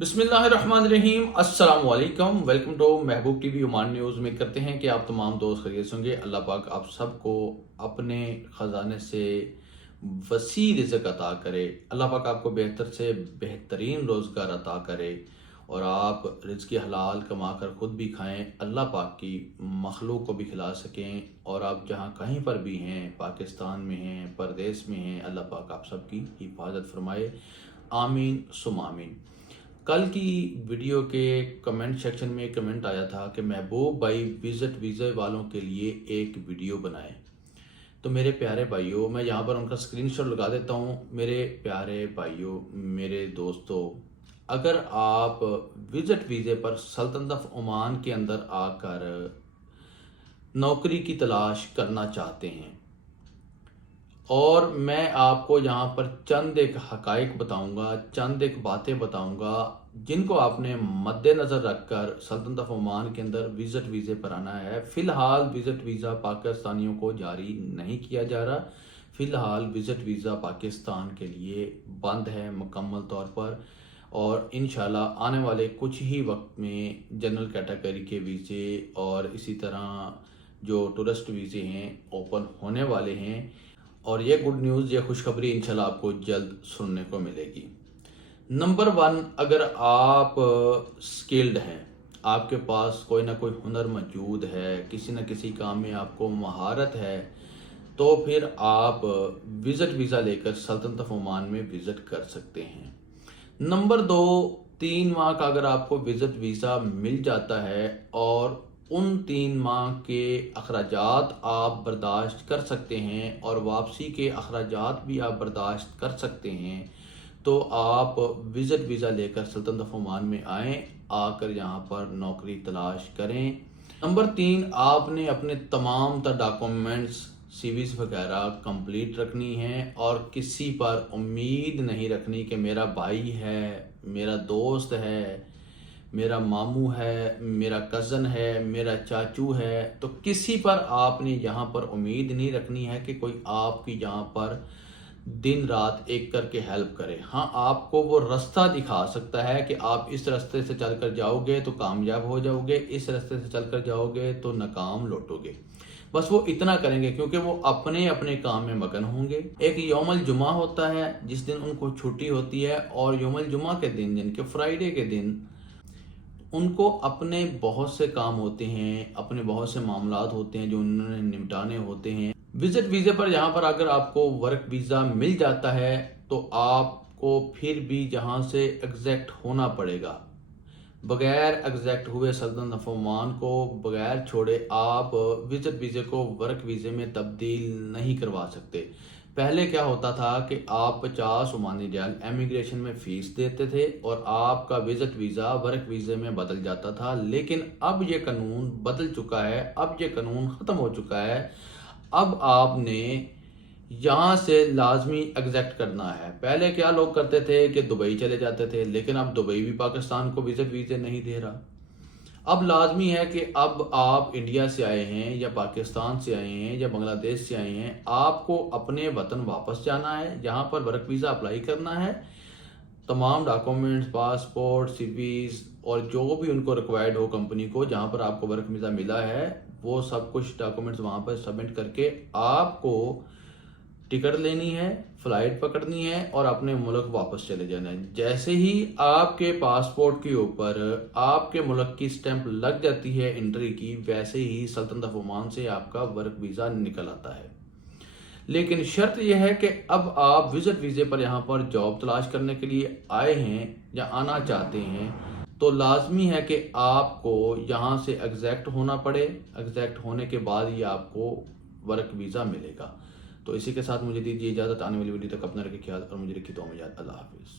बिस्मिल्लाहिर्रहमानिर्रहीम। अस्सलाम वालेकुम। Welcome to Mehboob TV Oman news. उम्मीद करते हैं कि आप तमाम दोस्त खैरियत से होंगे। अल्लाह पाक आप सबको अपने ख़जाने से वसी रिज़्क़ अता करे। अल्लाह पाक आपको बेहतर से बेहतरीन रोज़गार अता करे और आप रिज़्क़ हलाल कमा कर ख़ुद भी खाएं, अल्लाह पाक की मखलूक को भी खिला सकें। और आप जहाँ कहीं पर भी हैं, पाकिस्तान में हैं, परदेश में हैं, अल्लाह पाक आप सबकी हिफाजत फरमाए। आमीन सुम आमीन। कल की वीडियो के कमेंट सेक्शन में एक कमेंट आया था कि महबूब भाई विज़िट वीज़ा वालों के लिए एक वीडियो बनाएं। तो मेरे प्यारे भाइयों, मैं यहाँ पर उनका स्क्रीनशॉट लगा देता हूँ। मेरे प्यारे भाइयों, मेरे दोस्तों, अगर आप विज़िट वीज़े पर सल्तनत ऑफ ओमान के अंदर आकर नौकरी की तलाश करना चाहते हैं और मैं आपको यहाँ पर चंद एक हकाइक बताऊंगा, चंद एक बातें बताऊंगा जिनको आपने मद्देनज़र रखकर सल्तनत ऑफ ओमान के अंदर विज़िट वीज़े पर आना है। फ़िलहाल विज़िट वीज़ा पाकिस्तानियों को जारी नहीं किया जा रहा। फ़िलहाल विज़िट वीज़ा पाकिस्तान के लिए बंद है मुकम्मल तौर पर, और इंशाल्लाह आने वाले कुछ ही वक्त में जनरल कैटेगरी के वीज़े और इसी तरह जो टूरिस्ट वीज़े हैं ओपन होने वाले हैं। और ये गुड न्यूज़, ये खुशखबरी इंशाल्लाह आपको जल्द सुनने को मिलेगी। नंबर 1, अगर आप स्किल्ड हैं, आपके पास कोई ना कोई हुनर मौजूद है, किसी न किसी काम में आपको महारत है, तो फिर आप विज़िट वीज़ा लेकर सल्तनत ऑफ ओमान में विज़िट कर सकते हैं। नंबर 2, 3 माह का अगर आपको विज़िट वीज़ा मिल जाता है और उन 3 माह के अखराजात आप बर्दाश्त कर सकते हैं और वापसी के अखराजात भी आप बर्दाश्त कर सकते हैं, तो आप विज़िट वीज़ा लेकर सल्तनत ऑफ ओमान में आएँ, आकर यहाँ पर नौकरी तलाश करें। नंबर 3, आपने अपने तमाम तर डॉक्यूमेंट्स, सीवीज़ वगैरह कंप्लीट रखनी है और किसी पर उम्मीद नहीं रखनी कि मेरा भाई है, मेरा दोस्त है, मेरा मामू है, मेरा कज़न है, मेरा चाचू है। तो किसी पर आपने यहाँ पर उम्मीद नहीं रखनी है कि कोई आपकी यहाँ पर दिन रात एक करके हेल्प करे। हाँ, आपको वो रास्ता दिखा सकता है कि आप इस रास्ते से चलकर जाओगे तो कामयाब हो जाओगे, इस रास्ते से चलकर जाओगे तो नाकाम लौटोगे। बस वो इतना करेंगे क्योंकि वो अपने अपने काम में मगन होंगे। एक यौमुल जुमा होता है जिस दिन उनको छुट्टी होती है, और यौमुल जुमा के दिन, यानी कि फ्राइडे के दिन, उनको अपने बहुत से काम होते हैं, अपने बहुत से मामलात होते हैं जो उन्होंने निपटाने होते हैं। विज़िट वीज़े पर यहाँ पर अगर आपको वर्क वीज़ा मिल जाता है तो आपको फिर भी जहाँ से एग्जैक्ट होना पड़ेगा। बगैर एग्जैक्ट हुए सल्तनत ऑफ ओमान को बगैर छोड़े आप विज़िट वीज़े को वर्क वीज़े में तब्दील नहीं करवा सकते। पहले क्या होता था कि आप 50 ओमानी रियाल एमिग्रेशन में फ़ीस देते थे और आपका विज़िट वीज़ा वर्क वीज़े में बदल जाता था, लेकिन अब ये कानून बदल चुका है, अब ये कानून ख़त्म हो चुका है। अब आपने यहाँ से लाजमी एग्जैक्ट करना है। पहले क्या लोग करते थे कि दुबई चले जाते थे, लेकिन अब दुबई भी पाकिस्तान को विज़िट वीज़े नहीं दे रहा। अब लाजमी है कि अब आप इंडिया से आए हैं या पाकिस्तान से आए हैं या बांग्लादेश से आए हैं, आपको अपने वतन वापस जाना है, जहाँ पर वर्क वीज़ा अप्लाई करना है। तमाम डॉक्यूमेंट्स, पासपोर्ट, सीवीज़ और जो भी उनको रिक्वायर्ड हो कंपनी को, जहाँ पर आपको वर्क वीज़ा मिला है, वो सब कुछ डॉक्यूमेंट्स वहाँ पर सबमिट करके आपको टिकट लेनी है, फ़्लाइट पकड़नी है और अपने मुल्क वापस चले जाना है। जैसे ही आपके पासपोर्ट के ऊपर आपके मुल्क की स्टैंप लग जाती है एंट्री की, वैसे ही सल्तनत ऑफ ओमान से आपका वर्क वीज़ा निकल आता है। लेकिन शर्त यह है कि अब आप विज़िट वीज़े पर यहाँ पर जॉब तलाश करने के लिए आए हैं या आना चाहते हैं, तो लाजमी है कि आपको यहाँ से एग्जैक्ट होना पड़े। एग्जैक्ट होने के बाद ही आपको वर्क वीज़ा मिलेगा। तो इसी के साथ मुझे दीजिए इजाज़त। आने वाली वीडियो तक अपना रखिए ख्याल और मुझे रखिए दुआ में याद। अल्लाह हाफिज़।